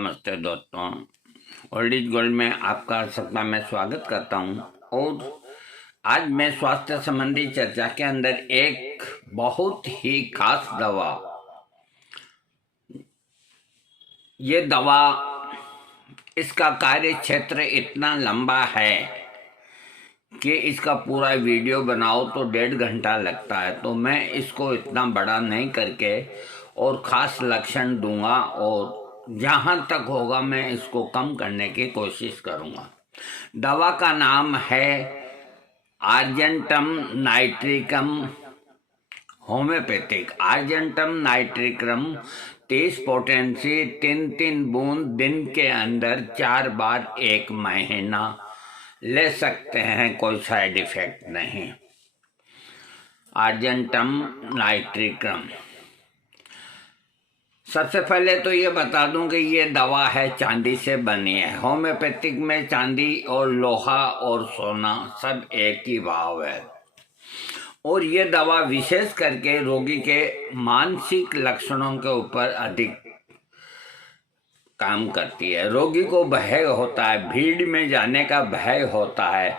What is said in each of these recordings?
नमस्ते दोस्तों, old is gold में आपका सबका मैं स्वागत करता हूं। और आज मैं स्वास्थ्य संबंधी चर्चा के अंदर एक बहुत ही खास दवा, ये दवा इसका कार्य क्षेत्र इतना लंबा है कि इसका पूरा वीडियो बनाओ तो 1.5 घंटा लगता है। तो मैं इसको इतना बड़ा नहीं करके और ख़ास लक्षण दूंगा और जहाँ तक होगा मैं इसको कम करने की कोशिश करूँगा। दवा का नाम है argentum nitricum homeopathic. Argentum nitricum 30 potency 3 बूंद दिन के अंदर 4 बार 1 महीना ले सकते हैं, कोई साइड इफेक्ट नहीं। आर्जेंटम नाइट्रिकम, सबसे पहले तो ये बता दूं कि ये दवा है चांदी से बनी है। होम्योपैथिक में चांदी और लोहा और सोना सब एक ही भाव है। और ये दवा विशेष करके रोगी के मानसिक लक्षणों के ऊपर अधिक काम करती है। रोगी को भय होता है, भीड़ में जाने का भय होता है,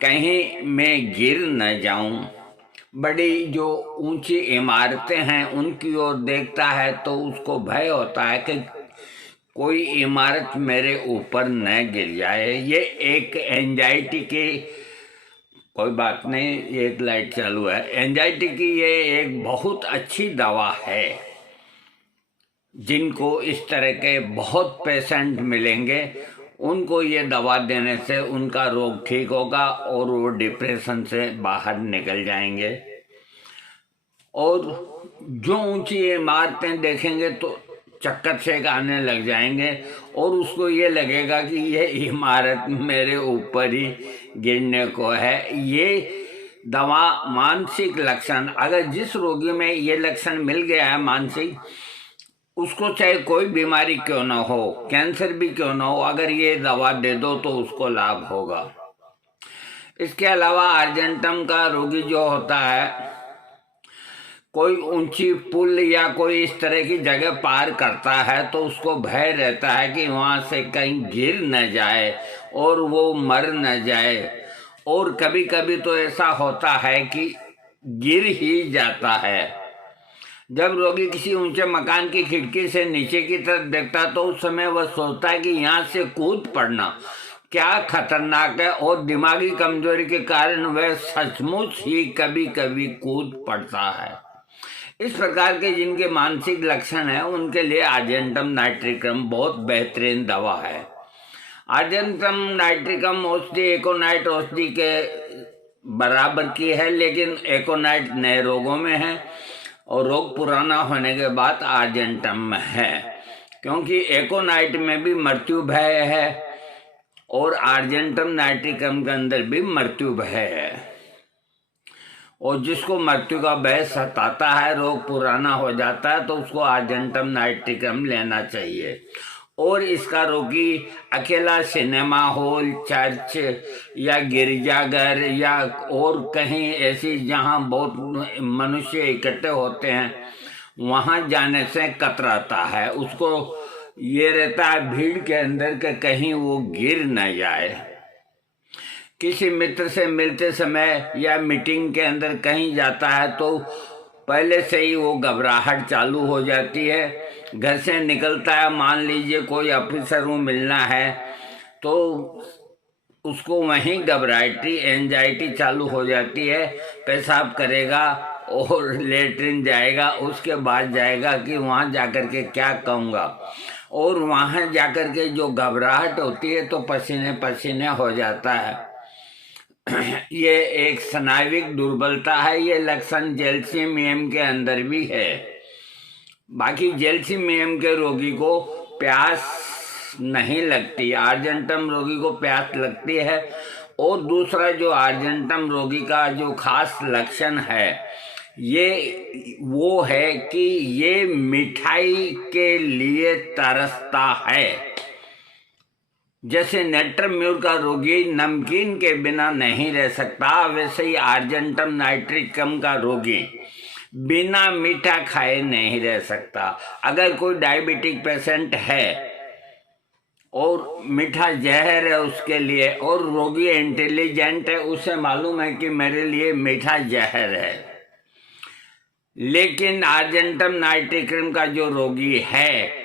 कहीं मैं गिर न जाऊं, बड़ी जो ऊंची इमारतें हैं उनकी ओर देखता है तो उसको भय होता है कि कोई इमारत मेरे ऊपर न गिर जाए। ये एक एंजाइटी की, कोई बात नहीं, एक लाइट चालू है, एंजाइटी की ये एक बहुत अच्छी दवा है। जिनको इस तरह के बहुत पेशेंट मिलेंगे उनको ये दवा देने से उनका रोग ठीक होगा और वो डिप्रेशन से बाहर निकल जाएंगे। और जो ऊंची इमारतें देखेंगे तो चक्कर से आने लग जाएंगे और उसको ये लगेगा कि ये इमारत मेरे ऊपर ही गिरने को है। ये दवा मानसिक लक्षण, अगर जिस रोगी में ये लक्षण मिल गया है मानसिक, उसको चाहे कोई बीमारी क्यों ना हो, कैंसर भी क्यों ना हो, अगर ये दवा दे दो तो उसको लाभ होगा। इसके अलावा आर्जेंटम का रोगी जो होता है, कोई ऊंची पुल या कोई इस तरह की जगह पार करता है तो उसको भय रहता है कि वहाँ से कहीं गिर न जाए और वो मर न जाए। और कभी कभी तो ऐसा होता है कि गिर ही जाता है। जब रोगी किसी ऊंचे मकान की खिड़की से नीचे की तरफ देखता तो उस समय वह सोचता है कि यहाँ से कूद पड़ना क्या खतरनाक है, और दिमागी कमजोरी के कारण वह सचमुच ही कभी कभी कूद पड़ता है। इस प्रकार के जिनके मानसिक लक्षण है उनके लिए आर्जेंटम नाइट्रिकम बहुत बेहतरीन दवा है। आर्जेंटम नाइट्रिकम औषधि एकोनाइट औषधि के बराबर की है, लेकिन एकोनाइट नए रोगों में है और रोग पुराना होने के बाद आर्जेंटम में है, क्योंकि एकोनाइट में भी मृत्यु भय है और आर्जेंटम नाइट्रिकम के अंदर भी मृत्यु भय है। और जिसको मृत्यु का भय सताता है, रोग पुराना हो जाता है, तो उसको आर्जेंटम नाइट्रिकम लेना चाहिए। और इसका रोगी अकेला सिनेमा हॉल, चर्च या गिरजाघर या और कहीं ऐसी जहां बहुत मनुष्य इकट्ठे होते हैं वहां जाने से कतराता है। उसको ये रहता है भीड़ के अंदर कि कहीं वो गिर न जाए। किसी मित्र से मिलते समय या मीटिंग के अंदर कहीं जाता है तो पहले से ही वो घबराहट चालू हो जाती है। घर से निकलता है, मान लीजिए कोई ऑफिसर को मिलना है तो उसको वहीं घबराहटी एंजाइटी चालू हो जाती है। पेशाब करेगा और लेटरिन जाएगा, उसके बाद जाएगा कि वहाँ जाकर के क्या कहूँगा, और वहाँ जाकर के जो घबराहट होती है तो पसीने पसीने हो जाता है। ये एक स्नायुविक दुर्बलता है। ये लक्षण जेल्सीमियम के अंदर भी है। बाकी जेल्सीमियम के रोगी को प्यास नहीं लगती, आर्जेंटम रोगी को प्यास लगती है। और दूसरा जो आर्जेंटम रोगी का जो खास लक्षण है ये वो है कि ये मिठाई के लिए तरसता है। जैसे नेट्रम्यूर का रोगी नमकीन के बिना नहीं रह सकता, वैसे ही आर्जेंटम नाइट्रिकम का रोगी बिना मीठा खाए नहीं रह सकता। अगर कोई डायबिटिक पेशेंट है और मीठा जहर है उसके लिए, और रोगी इंटेलिजेंट है, उसे मालूम है कि मेरे लिए मीठा जहर है। लेकिन आर्जेंटम नाइट्रिक्रम का जो रोगी है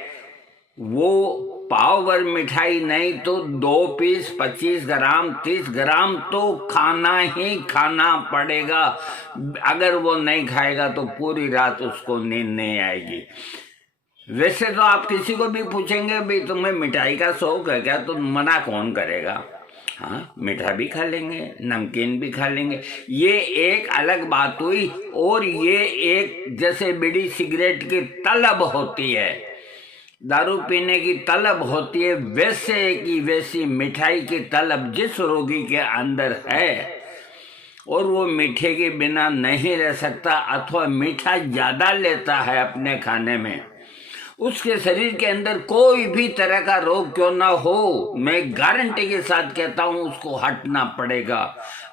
वो पाव भर मिठाई नहीं तो 2 पीस 25 ग्राम 30 ग्राम तो खाना ही खाना पड़ेगा। अगर वो नहीं खाएगा तो पूरी रात उसको नींद नहीं आएगी। वैसे तो आप किसी को भी पूछेंगे भाई तुम्हें मिठाई का शौक है क्या, तो मना कौन करेगा। हाँ, मीठा भी खा लेंगे, नमकीन भी खा लेंगे, ये एक अलग बात हुई। और ये एक जैसे बीड़ी सिगरेट की तलब होती है, दारू पीने की तलब होती है, वैसे की वैसी मिठाई की तलब जिस रोगी के अंदर है और वो मीठे के बिना नहीं रह सकता अथवा मीठा ज़्यादा लेता है अपने खाने में, उसके शरीर के अंदर कोई भी तरह का रोग क्यों ना हो, मैं गारंटी के साथ कहता हूं उसको हटना पड़ेगा।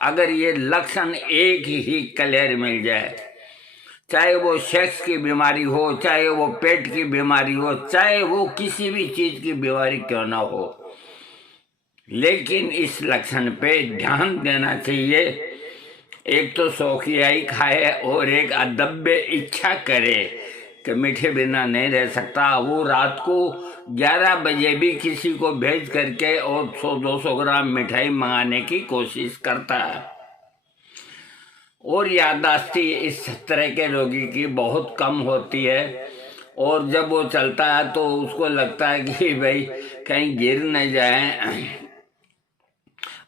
अगर ये लक्षण एक ही क्लियर मिल जाए, चाहे वो सेक्स की बीमारी हो, चाहे वो पेट की बीमारी हो, चाहे वो किसी भी चीज की बीमारी क्यों ना हो, लेकिन इस लक्षण पे ध्यान देना चाहिए। एक तो शौकियाई खाए और एक अदब्य इच्छा करे कि मीठे बिना नहीं रह सकता। वो रात को 11 बजे भी किसी को भेज करके और 100-200 ग्राम मिठाई मंगाने की कोशिश करता है। और याददाश्ती इस तरह के रोगी की बहुत कम होती है, और जब वो चलता है तो उसको लगता है कि भाई कहीं गिर न जाए।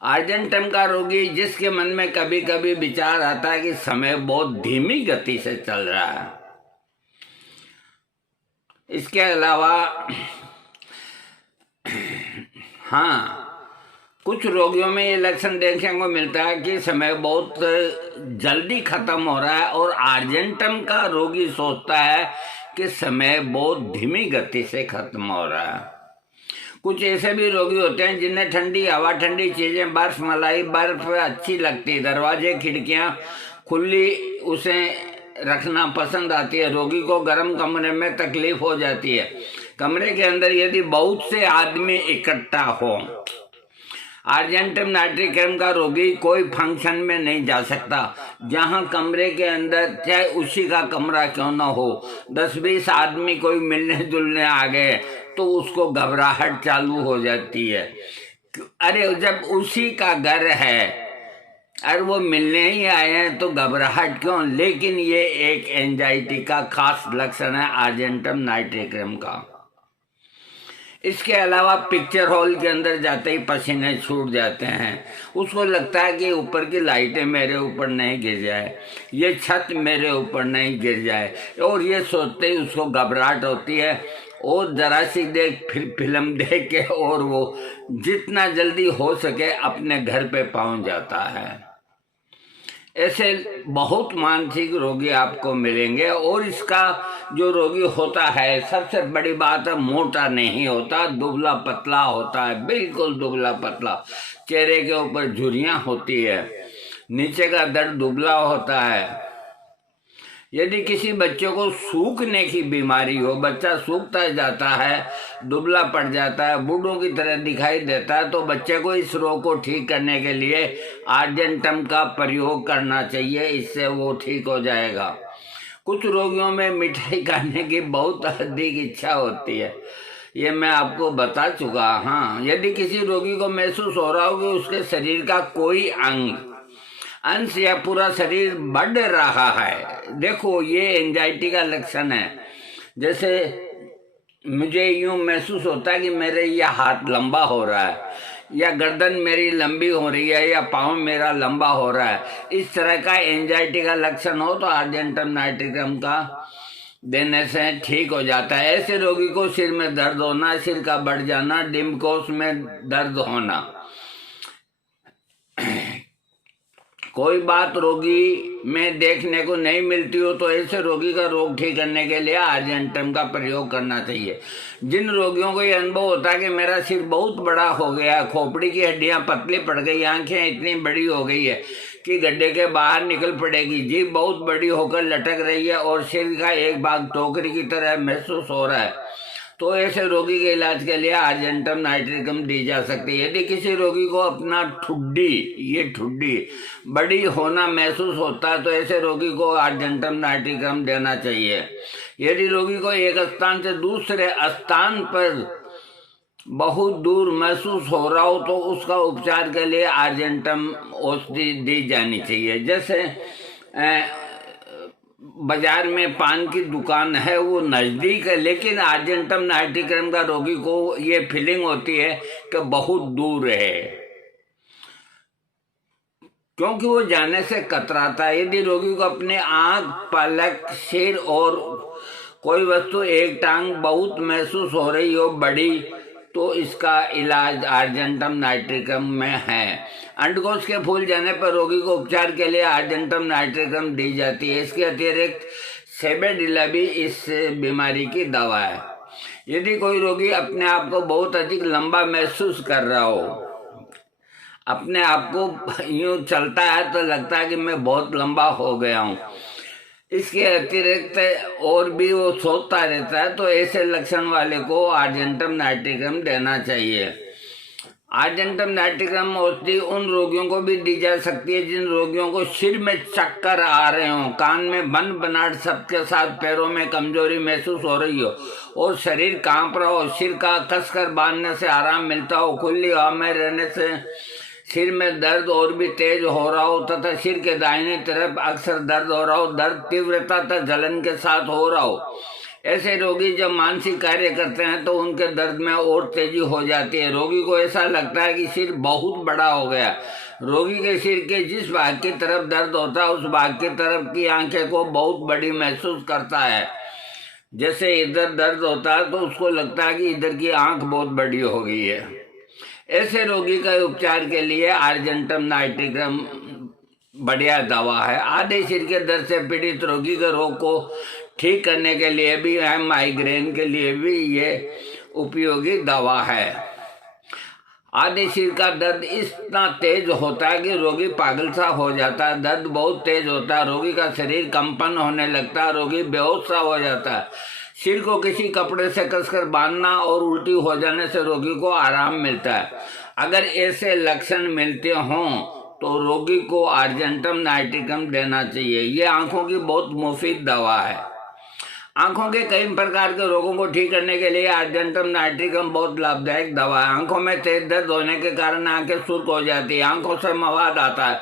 आर्जेंटम का रोगी जिसके मन में कभी कभी विचार आता है कि समय बहुत धीमी गति से चल रहा है। इसके अलावा हाँ, कुछ रोगियों में ये लक्षण देखने को मिलता है कि समय बहुत जल्दी खत्म हो रहा है, और आर्जेंटम का रोगी सोचता है कि समय बहुत धीमी गति से खत्म हो रहा है। कुछ ऐसे भी रोगी होते हैं जिन्हें ठंडी हवा, ठंडी चीजें, बर्फ, मलाई, बर्फ अच्छी लगती है, दरवाजे खिड़कियां खुली उसे रखना पसंद आती है। रोगी को गर्म कमरे में तकलीफ हो जाती है। कमरे के अंदर यदि बहुत से आदमी इकट्ठा हो, आर्जेंटम नाइट्रिक्रम का रोगी कोई फंक्शन में नहीं जा सकता। जहां कमरे के अंदर चाहे उसी का कमरा क्यों ना हो, 10-20 आदमी कोई मिलने जुलने आ गए तो उसको घबराहट चालू हो जाती है। अरे जब उसी का घर है और वो मिलने ही आए हैं तो घबराहट क्यों। लेकिन ये एक एंजाइटी का खास लक्षण है आर्जेंटम नाइट्रिक्रम का। इसके अलावा पिक्चर हॉल के अंदर जाते ही पसीने छूट जाते हैं। उसको लगता है कि ऊपर की लाइटें मेरे ऊपर नहीं गिर जाए, ये छत मेरे ऊपर नहीं गिर जाए, और ये सोचते ही उसको घबराहट होती है। और जरा सी देख फिर फिल्म देख के और वो जितना जल्दी हो सके अपने घर पे पहुंच जाता है। ऐसे बहुत मानसिक रोगी आपको मिलेंगे। और इसका जो रोगी होता है, सबसे बड़ी बात है, मोटा नहीं होता, दुबला पतला होता है, बिल्कुल दुबला पतला। चेहरे के ऊपर झुर्रियां होती है, नीचे का दर्द दुबला होता है। यदि किसी बच्चे को सूखने की बीमारी हो, बच्चा सूखता जाता है, दुबला पड़ जाता है, बूढ़ों की तरह दिखाई देता है, तो बच्चे को इस रोग को ठीक करने के लिए आर्जेंटम का प्रयोग करना चाहिए, इससे वो ठीक हो जाएगा। कुछ रोगियों में मिठाई खाने की बहुत अधिक इच्छा होती है, ये मैं आपको बता चुका। हाँ, यदि किसी रोगी को महसूस हो रहा हो कि उसके शरीर का कोई अंश या पूरा शरीर बढ़ रहा है, देखो ये एंजाइटी का लक्षण है। जैसे मुझे यूं महसूस होता है कि मेरे यह हाथ लंबा हो रहा है, या गर्दन मेरी लंबी हो रही है, या पाँव मेरा लंबा हो रहा है, इस तरह का एंजाइटी का लक्षण हो तो आर्जेंटम नाइट्रिक्रम का देने से ठीक हो जाता है। ऐसे रोगी को सिर में दर्द होना, सिर का बढ़ जाना, डिम्बकोश में दर्द होना, कोई बात रोगी में देखने को नहीं मिलती हो तो ऐसे रोगी का रोग ठीक करने के लिए आर्जेंटम का प्रयोग करना चाहिए। जिन रोगियों को ये अनुभव होता है कि मेरा सिर बहुत बड़ा हो गया, खोपड़ी की हड्डियां पतली पड़ गई, आंखें इतनी बड़ी हो गई है कि गड्ढे के बाहर निकल पड़ेगी, जीभ बहुत बड़ी होकर लटक रही है और सिर का एक भाग टोकरी की तरह महसूस हो रहा है, तो ऐसे रोगी के इलाज के लिए आर्जेंटम नाइट्रिकम दी जा सकती है। यदि किसी रोगी को अपना ठुड्डी बड़ी होना महसूस होता है तो ऐसे रोगी को आर्जेंटम नाइट्रिकम देना चाहिए। यदि रोगी को एक स्थान से दूसरे स्थान पर बहुत दूर महसूस हो रहा हो तो उसका उपचार के लिए आर्जेंटम औषधि दी जानी चाहिए। जैसे बाजार में पान की दुकान है, वो नज़दीक है, लेकिन आर्जेंटम नाइट्रिकम का रोगी को ये फीलिंग होती है कि बहुत दूर है, क्योंकि वो जाने से कतराता है। यदि रोगी को अपने आँख, पलक, सिर और कोई वस्तु, एक टांग बहुत महसूस हो रही हो बड़ी, तो इसका इलाज आर्जेंटम नाइट्रिकम में है। अंडकोश के फूल जाने पर रोगी को उपचार के लिए आर्जेंटम नाइट्रिकम दी जाती है। इसके अतिरिक्त सेबेडिला भी इस बीमारी की दवा है। यदि कोई रोगी अपने आप को बहुत अधिक लंबा महसूस कर रहा हो, अपने आप को यूँ चलता है तो लगता है कि मैं बहुत लंबा हो गया हूँ, इसके अतिरिक्त और भी वो सोचता रहता है, तो ऐसे लक्षण वाले को आर्जेंटम नाइट्रिकम देना चाहिए। आर्जेंटम नाइट्रिकम औषधि उन रोगियों को भी दी जा सकती है जिन रोगियों को सिर में चक्कर आ रहे हों, कान में भन-भनाहट, सबके साथ पैरों में कमजोरी महसूस हो रही हो और शरीर कांप रहा हो, सिर का कसकर बांधने से आराम मिलता हो, खुली हवा में रहने से सिर में दर्द और भी तेज हो रहा हो तथा सिर के दाहिनी तरफ अक्सर दर्द हो रहा हो, दर्द तीव्रता तथा जलन के साथ हो रहा हो। ऐसे रोगी जब मानसिक कार्य करते हैं तो उनके दर्द में और तेजी हो जाती है। रोगी को ऐसा लगता है कि सिर बहुत बड़ा हो गया। रोगी के सिर के जिस भाग की तरफ दर्द होता है उस भाग की तरफ की आंखें को बहुत बड़ी महसूस करता है। जैसे इधर दर्द होता है तो उसको लगता है कि इधर की आंख बहुत बड़ी हो गई है। ऐसे रोगी का उपचार के लिए आर्जेंटम नाइट्रिकम बढ़िया दवा है। आधे सिर के दर्द से पीड़ित रोगी के रोग को ठीक करने के लिए भी है, माइग्रेन के लिए भी ये उपयोगी दवा है। आधे सिर का दर्द इतना तेज होता है कि रोगी पागल सा हो जाता है। दर्द बहुत तेज होता है, रोगी का शरीर कंपन होने लगता है, रोगी बेहोश सा हो जाता है। सिर को किसी कपड़े से कसकर बांधना और उल्टी हो जाने से रोगी को आराम मिलता है। अगर ऐसे लक्षण मिलते हों तो रोगी को आर्जेंटम नाइट्रिकम देना चाहिए। ये आंखों की बहुत मुफीद दवा है। आंखों के कई प्रकार के रोगों को ठीक करने के लिए आर्जेंटम नाइट्रिकम बहुत लाभदायक दवा है। आंखों में तेज दर्द होने के कारण आंखें सुर्ख हो जाती है, आंखों से मवाद आता है,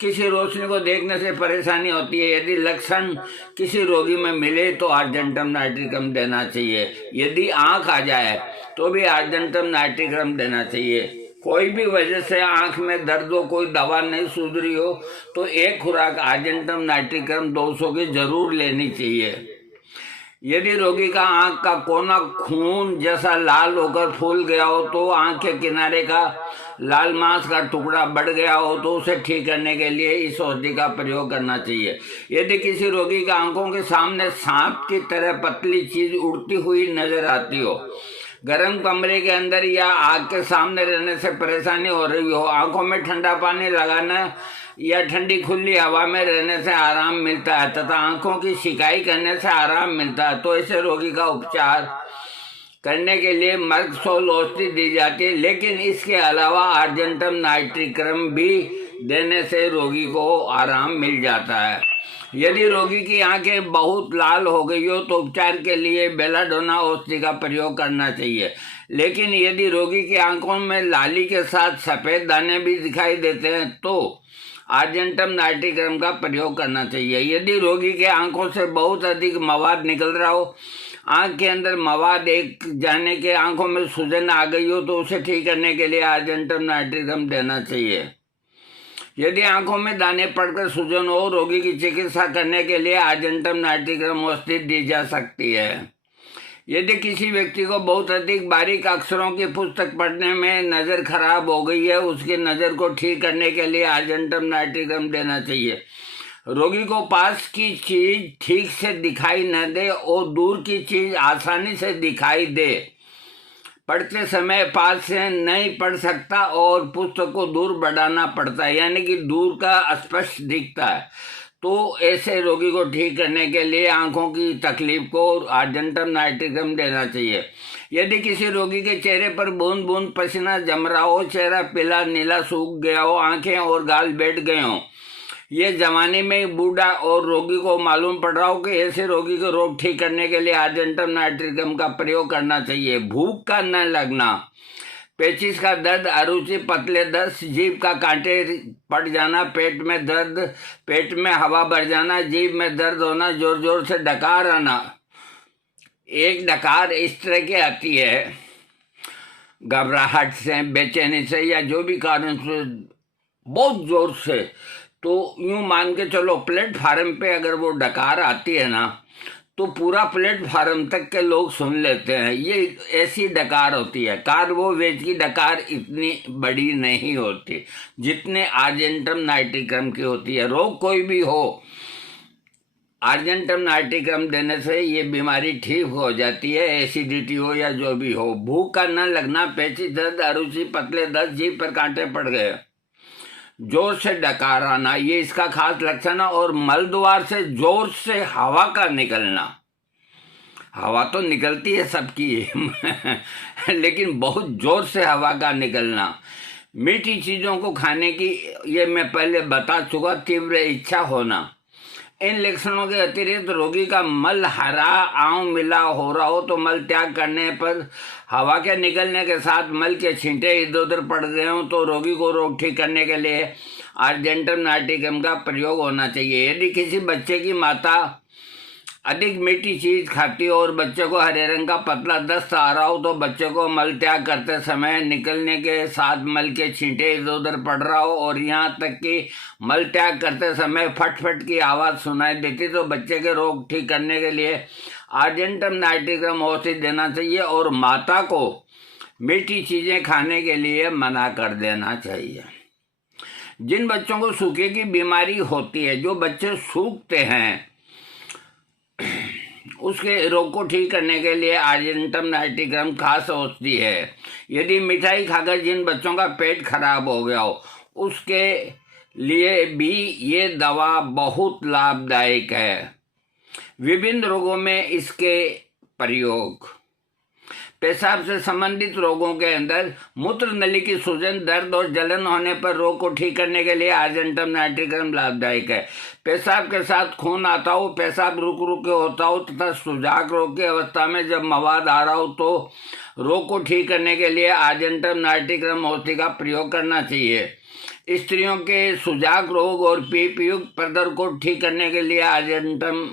किसी रोशनी को देखने से परेशानी होती है। यदि लक्षण किसी रोगी में मिले तो आर्जेंटम नाइट्रिकम देना चाहिए। यदि आंख आ जाए तो भी आर्जेंटम नाइट्रिकम देना चाहिए। कोई भी वजह से आंख में दर्द हो, कोई दवा नहीं सूझ रही हो तो एक खुराक आर्जेंटम नाइट्रिकम 200 की जरूर लेनी चाहिए। यदि रोगी का आंख का कोना खून जैसा लाल होकर फूल गया हो, तो आंख के किनारे का लाल मांस का टुकड़ा बढ़ गया हो, तो उसे ठीक करने के लिए इस औषधि का प्रयोग करना चाहिए। यदि किसी रोगी का आंखों के सामने सांप की तरह पतली चीज उड़ती हुई नजर आती हो, गर्म कमरे के अंदर या आग के सामने रहने से परेशानी हो रही हो, आंखों में ठंडा पानी लगाना या ठंडी खुली हवा में रहने से आराम मिलता है तथा आंखों की सिकाई करने से आराम मिलता है, तो ऐसे रोगी का उपचार करने के लिए मर्कसोल औषधि दी जाती है। लेकिन इसके अलावा आर्जेंटम नाइट्रिकम भी देने से रोगी को आराम मिल जाता है। यदि रोगी की आंखें बहुत लाल हो गई हो तो उपचार के लिए बेलाडोना औषधि का प्रयोग करना चाहिए। लेकिन यदि रोगी की आंखों में लाली के साथ सफ़ेद दाने भी दिखाई देते हैं तो आर्जेंटम नाइट्रिकम का प्रयोग करना चाहिए। यदि रोगी के आंखों से बहुत अधिक मवाद निकल रहा हो, आंख के अंदर मवाद एक जाने के आंखों में सूजन आ गई हो, तो उसे ठीक करने के लिए आर्जेंटम नाइट्रिकम देना चाहिए। यदि आंखों में दाने पड़कर सूजन हो, रोगी की चिकित्सा करने के लिए आर्जेंटम नाइट्रिकम औषधि दी जा सकती है। यदि किसी व्यक्ति को बहुत अधिक बारीक अक्षरों की पुस्तक पढ़ने में नज़र खराब हो गई है, उसकी नज़र को ठीक करने के लिए आर्जेंटम नाइट्रिकम देना चाहिए। रोगी को पास की चीज ठीक से दिखाई न दे और दूर की चीज आसानी से दिखाई दे, पढ़ते समय पास से नहीं पढ़ सकता और पुस्तक को दूर बढ़ाना पड़ता है, यानी कि दूर का स्पष्ट दिखता है, तो ऐसे रोगी को ठीक करने के लिए आंखों की तकलीफ को आर्जेंटम नाइट्रिकम देना चाहिए। यदि किसी रोगी के चेहरे पर बूंद बूंद पसीना जम रहा हो, चेहरा पीला नीला सूख गया हो, आंखें और गाल बैठ गए हों, ये जवानी में बूढ़ा और रोगी को मालूम पड़ रहा हो कि ऐसे रोगी को रोग ठीक करने के लिए आर्जेंटम नाइट्रिकम का प्रयोग करना चाहिए। भूख का न लगना, पेचिश का दर्द, अरुचि, पतले दस्त, जीभ का कांटे पड़ जाना, पेट में दर्द, पेट में हवा भर जाना, जीभ में दर्द होना, जोर जोर से डकार आना। एक डकार इस तरह की आती है घबराहट से, बेचैनी से या जो भी कारण से बहुत जोर से, तो यूं मान के चलो प्लेटफार्म पे अगर वो डकार आती है ना तो पूरा प्लेटफार्म तक के लोग सुन लेते हैं। ये ऐसी डकार होती है। कार्बोवेज की डकार इतनी बड़ी नहीं होती जितने आर्जेंटम नाइट्रिकम की होती है। रोग कोई भी हो, आर्जेंटम नाइट्रिकम देने से ये बीमारी ठीक हो जाती है, एसिडिटी हो या जो भी हो। भूख का न लगना, पेचिश दर्द, अरुचि, पतले दस्त, जीभ पर कांटे पड़ गए, जोर से डकार आना, ये इसका खास लक्षण है। और मल द्वार से जोर से हवा का निकलना, हवा तो निकलती है सबकी लेकिन बहुत जोर से हवा का निकलना। मीठी चीज़ों को खाने की, ये मैं पहले बता चुका, तीव्र इच्छा होना। इन लक्षणों के अतिरिक्त रोगी का मल हरा आंव मिला हो रहा हो तो मल त्याग करने पर हवा के निकलने के साथ मल के छींटे इधर उधर पड़ गए हों तो रोगी को रोग ठीक करने के लिए आर्जेंटम नाइट्रिकम का प्रयोग होना चाहिए। यदि किसी बच्चे की माता अधिक मीठी चीज़ खाती हो और बच्चे को हरे रंग का पतला दस्त आ रहा हो तो बच्चे को मल त्याग करते समय निकलने के साथ मल के छींटे इधर उधर पड़ रहा हो और यहाँ तक कि मल त्याग करते समय फट फट की आवाज़ सुनाई देती तो बच्चे के रोग ठीक करने के लिए आर्जेंटम नाइट्रिकम औषधि देना चाहिए और माता को मीठी चीज़ें खाने के लिए मना कर देना चाहिए। जिन बच्चों को सूखे की बीमारी होती है, जो बच्चे सूखते हैं, उसके रोग को ठीक करने के लिए आर्जेंटम नाइट्रिकम खास औषधि है। यदि मिठाई खाकर जिन बच्चों का पेट खराब हो गया हो उसके लिए भी ये दवा बहुत लाभदायक है। विभिन्न रोगों में इसके प्रयोग, पेशाब से संबंधित रोगों के अंदर मूत्र नली की सूजन, दर्द और जलन होने पर रोग को ठीक करने के लिए आर्जेंटम नाइट्रिकम लाभदायक है। पेशाब के साथ खून आता हो, पेशाब रुक रुक के होता हो तथा सुजाक रोग की अवस्था में जब मवाद आ रहा हो तो रोग को ठीक करने के लिए आर्जेंटम नाइट्रिकम औषधि का प्रयोग करना चाहिए। स्त्रियों के सुजाक रोग और पीपयुक्त प्रदर को ठीक करने के लिए आर्जेंटम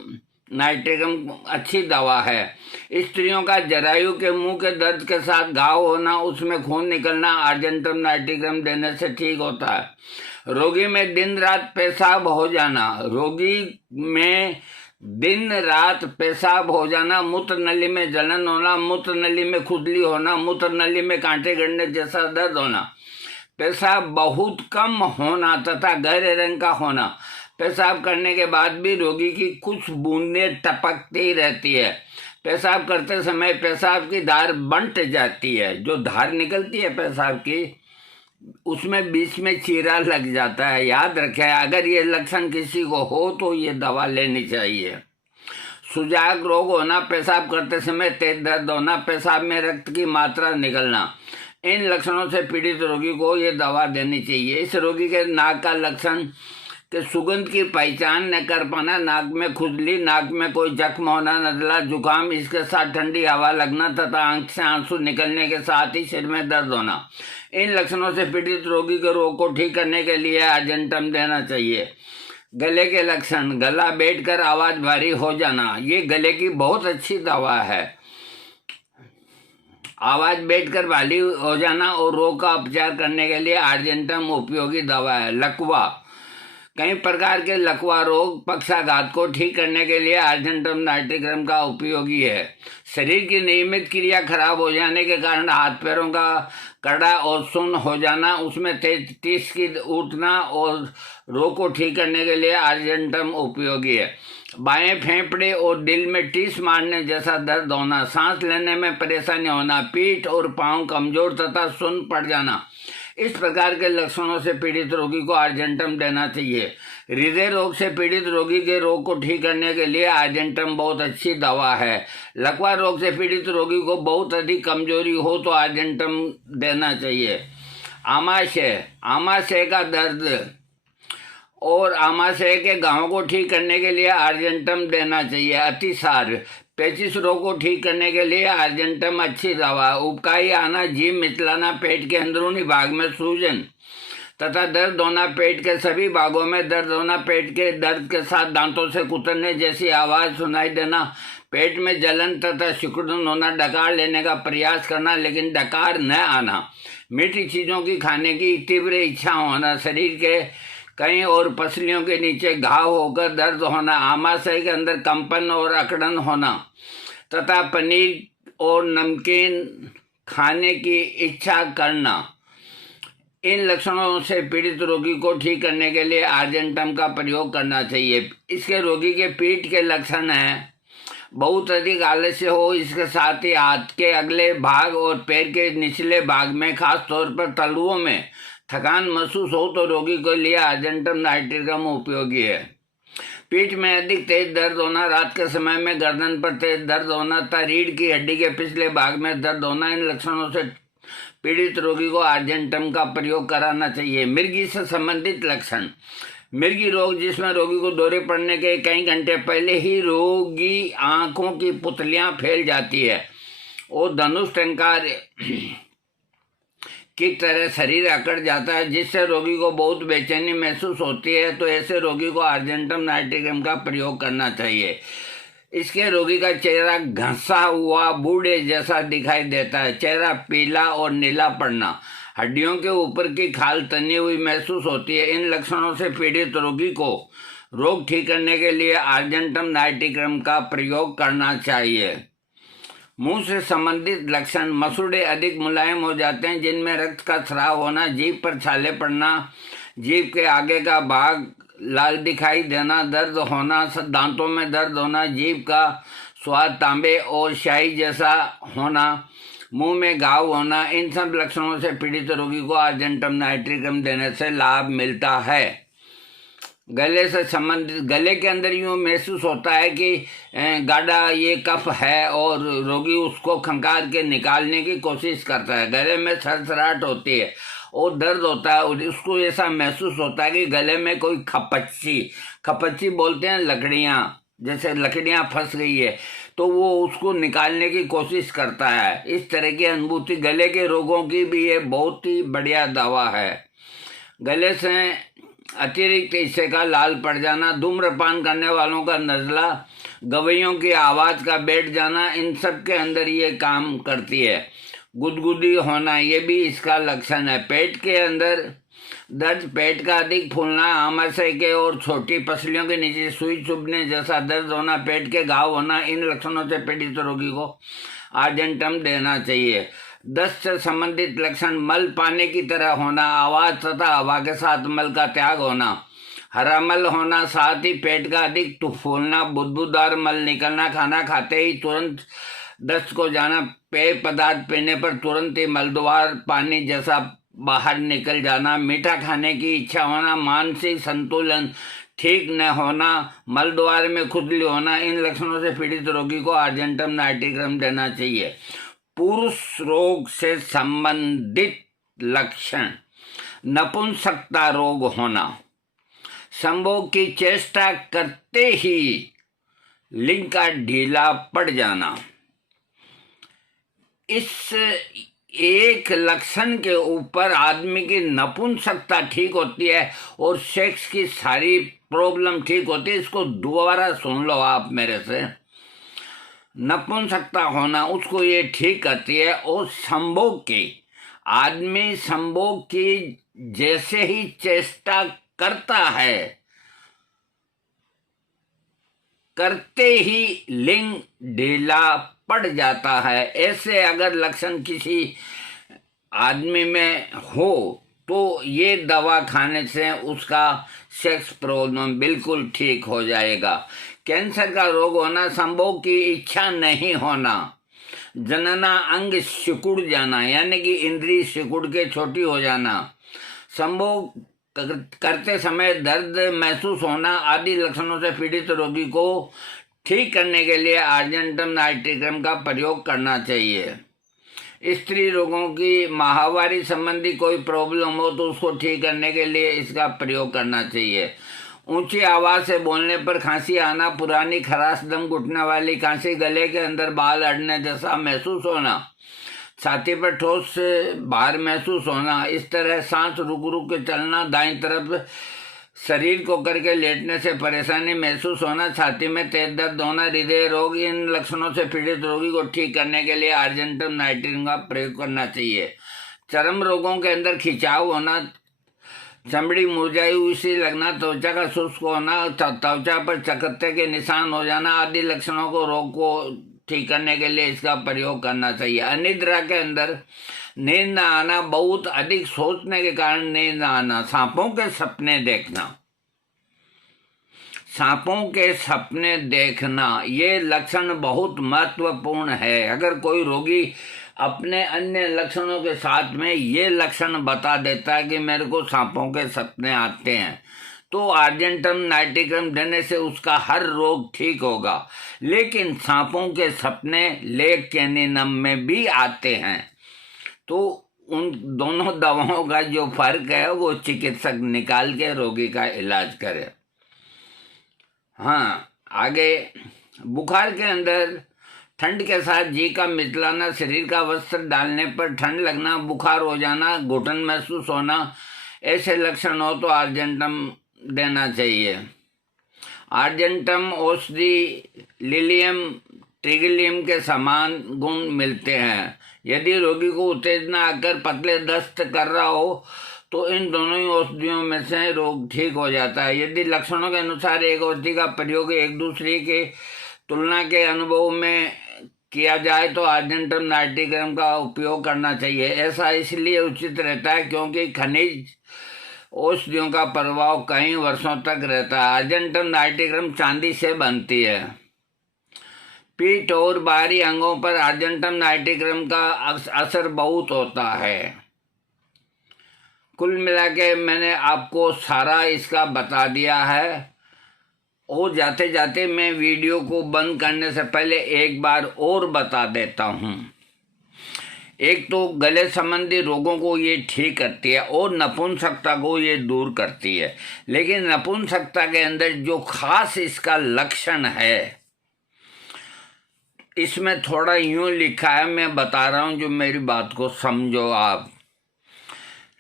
नाइट्रिकम अच्छी दवा है। स्त्रियों का जरायु के मुंह के दर्द के साथ घाव होना, उसमें खून निकलना आर्जेंटम नाइट्रिकम देने से ठीक होता है। रोगी में दिन रात पेशाब हो जाना, रोगी में दिन रात पेशाब हो जाना, मूत्र नली में जलन होना, मूत्र नली में खुजली होना, मूत्र नली में कांटे गड़ने जैसा दर्द होना, पेशाब बहुत कम होना तथा गहरे रंग का होना, पेशाब करने के बाद भी रोगी की कुछ बूंदें टपकती रहती है, पेशाब करते समय पेशाब की धार बंट जाती है, जो धार निकलती है पेशाब की उसमें बीच में चीरा लग जाता है। याद रखें, अगर ये लक्षण किसी को हो तो ये दवा लेनी चाहिए। सुजाक रोग होना, पेशाब करते समय तेज दर्द होना, पेशाब में रक्त की मात्रा निकलना, इन लक्षणों से पीड़ित रोगी को ये दवा देनी चाहिए। इस रोगी के नाक का लक्षण कि सुगंध की पहचान न कर पाना, नाक में खुजली, नाक में कोई जख्म होना, नज़ला, जुकाम, इसके साथ ठंडी हवा लगना तथा आंख से आंसू निकलने के साथ ही सिर में दर्द होना, इन लक्षणों से पीड़ित रोगी के रोग को ठीक करने के लिए आर्जेंटम देना चाहिए। गले के लक्षण, गला बैठकर आवाज़ भारी हो जाना, ये गले की बहुत अच्छी दवा है। आवाज़ बैठकर भारी हो जाना और रोग का उपचार करने के लिए आर्जेंटम उपयोगी दवा है। लकवा, कई प्रकार के लकवा रोग, पक्षाघात को ठीक करने के लिए आर्जेंटम नाइट्रिकम का उपयोगी है। शरीर की नियमित क्रिया खराब हो जाने के कारण हाथ पैरों का कड़ा और सुन्न हो जाना, उसमें तेज टीस की उठना और रोग को ठीक करने के लिए आर्जेंटम उपयोगी है। बाएं फेफड़े और दिल में टीस मारने जैसा दर्द होना, सांस लेने में परेशानी होना, पीठ और पांव कमजोर तथा सुन्न पड़ जाना, इस प्रकार के लक्षणों से पीड़ित रोगी को आर्जेंटम देना चाहिए। हृदय रोग से पीड़ित रोगी के रोग को ठीक करने के लिए आर्जेंटम बहुत अच्छी दवा है। लकवा रोग से पीड़ित रोगी को बहुत अधिक कमजोरी हो तो आर्जेंटम देना चाहिए। आमाशय का दर्द और आमाशय के घावों को ठीक करने के लिए आर्जेंटम देना चाहिए। अतिसार, पेचिस रोग को ठीक करने के लिए आर्जेंटम अच्छी दवा। उबकाई आना, जीभ मिचलाना, पेट के अंदरूनी भाग में सूजन तथा दर्द होना, पेट के सभी भागों में दर्द होना, पेट के दर्द के साथ दांतों से कुतरने जैसी आवाज़ सुनाई देना, पेट में जलन तथा सिकुड़न होना, डकार लेने का प्रयास करना लेकिन डकार न आना, मीठी चीज़ों की खाने की तीव्र इच्छा होना, शरीर के कहीं और पसलियों के नीचे घाव होकर दर्द होना, आमाशय के अंदर कंपन और अकड़न होना तथा पनीर और नमकीन खाने की इच्छा करना। इन लक्षणों से पीड़ित रोगी को ठीक करने के लिए आर्जेंटम का प्रयोग करना चाहिए। इसके रोगी के पीठ के लक्षण हैं बहुत अधिक आलस्य हो, इसके साथ ही हाथ के अगले भाग और पैर के निचले भाग में खास तौर पर तलुओं में थकान महसूस हो तो रोगी के लिए आर्जेंटम नाइट्रिकम उपयोगी है। पीठ में अधिक तेज दर्द होना, रात के समय में गर्दन पर तेज दर्द होना तथा रीढ़ की हड्डी के पिछले भाग में दर्द होना, इन लक्षणों से पीड़ित रोगी को आर्जेंटम का प्रयोग कराना चाहिए। मिर्गी से संबंधित लक्षण, मिर्गी रोग जिसमें रोगी को दौरे पड़ने के कई घंटे पहले ही रोगी आंखों की पुतलियां फैल जाती है और धनुष टंकार की तरह शरीर अकड़ जाता है जिससे रोगी को बहुत बेचैनी महसूस होती है, तो ऐसे रोगी को आर्जेंटम नाइट्रिकम का प्रयोग करना चाहिए। इसके रोगी का चेहरा घसा हुआ बूढ़े जैसा दिखाई देता है, चेहरा पीला और नीला पड़ना, हड्डियों के ऊपर की खाल तनी हुई महसूस होती है। इन लक्षणों से पीड़ित रोगी को रोग ठीक करने के लिए आर्जेंटम नाइट्रिकम का प्रयोग करना चाहिए। मुंह से संबंधित लक्षण, मसूड़े अधिक मुलायम हो जाते हैं जिनमें रक्त का स्राव होना, जीभ पर छाले पड़ना, जीभ के आगे का भाग लाल दिखाई देना, दर्द होना, दांतों में दर्द होना, जीभ का स्वाद तांबे और स्याही जैसा होना, मुंह में घाव होना, इन सब लक्षणों से पीड़ित रोगी को आर्जेंटम नाइट्रिकम देने से लाभ मिलता है। गले से संबंधित, गले के अंदर यूँ महसूस होता है कि गाढ़ा ये कफ है और रोगी उसको खंगाल के निकालने की कोशिश करता है। गले में सरसराहट होती है और दर्द होता है, उसको ऐसा महसूस होता है कि गले में कोई खपच्ची बोलते हैं लकड़ियाँ, जैसे लकड़ियाँ फंस गई है तो वो उसको निकालने की कोशिश करता है। इस तरह की अनुभूति गले के रोगों की भी ये बहुत ही बढ़िया दवा है। गले से अतिरिक्त हिस्से का लाल पड़ जाना, धूम्रपान करने वालों का नज़ला, गवैयों की आवाज़ का बैठ जाना, इन सब के अंदर ये काम करती है। गुदगुदी होना ये भी इसका लक्षण है। पेट के अंदर दर्द, पेट का अधिक फूलना, आमाशय के और छोटी पसलियों के नीचे सुई चुभने जैसा दर्द होना, पेट के घाव होना, इन लक्षणों से पीड़ित रोगी को आर्जेंटम देना चाहिए। दस्त से संबंधित लक्षण, मल पानी की तरह होना, आवाज़ तथा हवा के साथ मल का त्याग होना, हरा मल होना, साथ ही पेट का अधिक फूलना, बुदबूदार मल निकलना, खाना खाते ही तुरंत दस्त को जाना, पेय पदार्थ पीने पर तुरंत ही मलद्वार पानी जैसा बाहर निकल जाना, मीठा खाने की इच्छा होना, मानसिक संतुलन ठीक न होना, मलद्वार में खुजली होना, इन लक्षणों से पीड़ित रोगी को आर्जेंटम नाइट्रिकम देना चाहिए। पुरुष रोग से संबंधित लक्षण, नपुंसकता रोग होना, संभोग की चेष्टा करते ही लिंग का ढीला पड़ जाना। इस एक लक्षण के ऊपर आदमी की नपुंसकता ठीक होती है और सेक्स की सारी प्रॉब्लम ठीक होती है। इसको दोबारा सुन लो आप मेरे से। नपुंसकता होना उसको ये ठीक करती है और संभोग की, आदमी संभोग की जैसे ही चेष्टा करता है, करते ही लिंग ढीला पड़ जाता है। ऐसे अगर लक्षण किसी आदमी में हो तो ये दवा खाने से उसका सेक्स प्रॉब्लम बिल्कुल ठीक हो जाएगा। कैंसर का रोग होना, संभोग की इच्छा नहीं होना, जनना अंग सिकुड़ जाना यानी कि इंद्री सिकुड़ के छोटी हो जाना, संभोग करते समय दर्द महसूस होना आदि लक्षणों से पीड़ित रोगी को ठीक करने के लिए आर्जेंटम नाइट्रिक्रम का प्रयोग करना चाहिए। स्त्री रोगों की माहवारी संबंधी कोई प्रॉब्लम हो तो उसको ठीक करने के लिए इसका प्रयोग करना चाहिए। ऊंची आवाज़ से बोलने पर खांसी आना, पुरानी खराश, दम घुटने वाली खांसी, गले के अंदर बाल अड़ने जैसा महसूस होना, छाती पर ठोस भार महसूस होना, इस तरह सांस रुक रुक के चलना, दाईं तरफ शरीर को करके लेटने से परेशानी महसूस होना, छाती में तेज दर्द होना, हृदय रोग, इन लक्षणों से पीड़ित रोगी को ठीक करने के लिए आर्जेंटम नाइट्रिक्रम का प्रयोग करना चाहिए। चर्म रोगों के अंदर खिंचाव होना, चमड़ी मुरझाई हुई सी लगना, त्वचा का शुष्क होना, त्वचा पर चकत्ते के निशान हो जाना आदि लक्षणों को रोग को ठीक करने के लिए इसका प्रयोग करना चाहिए। अनिद्रा के अंदर नींद न आना, बहुत अधिक सोचने के कारण नींद न आना, सांपों के सपने देखना, सांपों के सपने देखना, ये लक्षण बहुत महत्वपूर्ण है। अगर कोई रोगी अपने अन्य लक्षणों के साथ में ये लक्षण बता देता है कि मेरे को सांपों के सपने आते हैं, तो आर्जेंटम नाइट्रिक्रम देने से उसका हर रोग ठीक होगा। लेकिन सांपों के सपने लेग कैनिनम में भी आते हैं, तो उन दोनों दवाओं का जो फर्क है वो चिकित्सक निकाल के रोगी का इलाज करे। हाँ, आगे बुखार के अंदर ठंड के साथ जी का मिचलाना, शरीर का वस्त्र डालने पर ठंड लगना, बुखार हो जाना, घुटन महसूस होना, ऐसे लक्षण हो तो आर्जेंटम देना चाहिए। आर्जेंटम औषधि लिलियम ट्रिगिलियम के समान गुण मिलते हैं। यदि रोगी को उत्तेजना आकर पतले दस्त कर रहा हो तो इन दोनों ही औषधियों में से रोग ठीक हो जाता है। यदि लक्षणों के अनुसार एक औषधि का प्रयोग एक दूसरे के तुलना के अनुभव में किया जाए तो आर्जेंटम नाइट्रिक्रम का उपयोग करना चाहिए। ऐसा इसलिए उचित रहता है क्योंकि खनिज औषधियों का प्रभाव कई वर्षों तक रहता है। आर्जेंटम नाइट्रिक्रम चांदी से बनती है। पीठ और बाहरी अंगों पर आर्जेंटम नाइट्रिक्रम का असर बहुत होता है। कुल मिला के मैंने आपको सारा इसका बता दिया है। और जाते जाते मैं वीडियो को बंद करने से पहले एक बार और बता देता हूँ। एक तो गले संबंधी रोगों को ये ठीक करती है और नपुंसकता को ये दूर करती है। लेकिन नपुंसकता के अंदर जो खास इसका लक्षण है, इसमें थोड़ा यूं लिखा है, मैं बता रहा हूं, जो मेरी बात को समझो आप।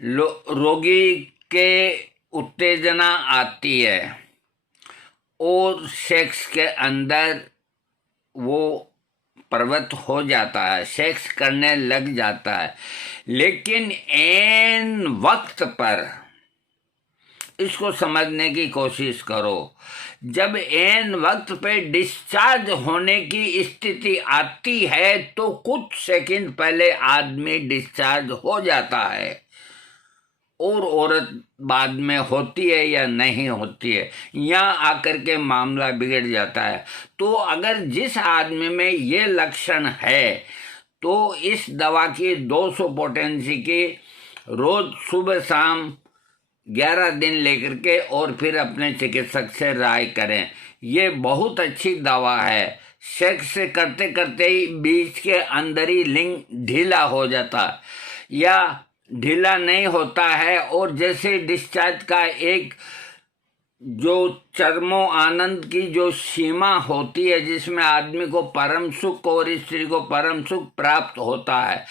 रोगी के उत्तेजना आती है और सेक्स के अंदर वो प्रवृत्त हो जाता है, सेक्स करने लग जाता है, लेकिन ऐन वक्त पर इसको समझने की कोशिश करो। जब ऐन वक्त पे डिस्चार्ज होने की स्थिति आती है तो कुछ सेकंड पहले आदमी डिस्चार्ज हो जाता है और औरत बाद में होती है या नहीं होती है, यहाँ आकर के मामला बिगड़ जाता है। तो अगर जिस आदमी में ये लक्षण है तो इस दवा की 200 पोटेंसी की रोज सुबह शाम 11 दिन लेकर के और फिर अपने चिकित्सक से राय करें। ये बहुत अच्छी दवा है। सेक्स करते करते ही बीच के अंदर ही लिंग ढीला हो जाता या ढीला नहीं होता है, और जैसे डिस्चार्ज का एक जो चरमो आनंद की जो सीमा होती है जिसमें आदमी को परम सुख और स्त्री को परम सुख प्राप्त होता है,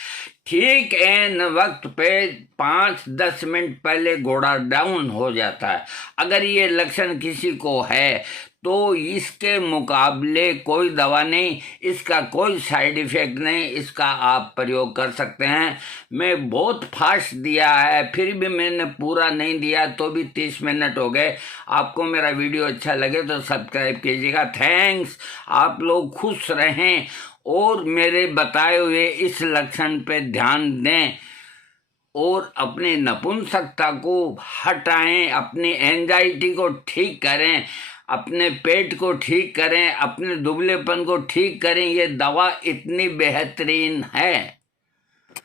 ठीक एन वक्त पे 5-10 मिनट पहले घोड़ा डाउन हो जाता है। अगर ये लक्षण किसी को है तो इसके मुकाबले कोई दवा नहीं, इसका कोई साइड इफेक्ट नहीं, इसका आप प्रयोग कर सकते हैं। मैं बहुत फास्ट दिया है, फिर भी मैंने पूरा नहीं दिया तो भी 30 मिनट हो गए। आपको मेरा वीडियो अच्छा लगे तो सब्सक्राइब कीजिएगा। थैंक्स। आप लोग खुश रहें और मेरे बताए हुए इस लक्षण पे ध्यान दें और अपनी नपुंसकता को हटाएं, अपनी एंजाइटी को ठीक करें, अपने पेट को ठीक करें, अपने दुबलेपन को ठीक करें। ये दवा इतनी बेहतरीन है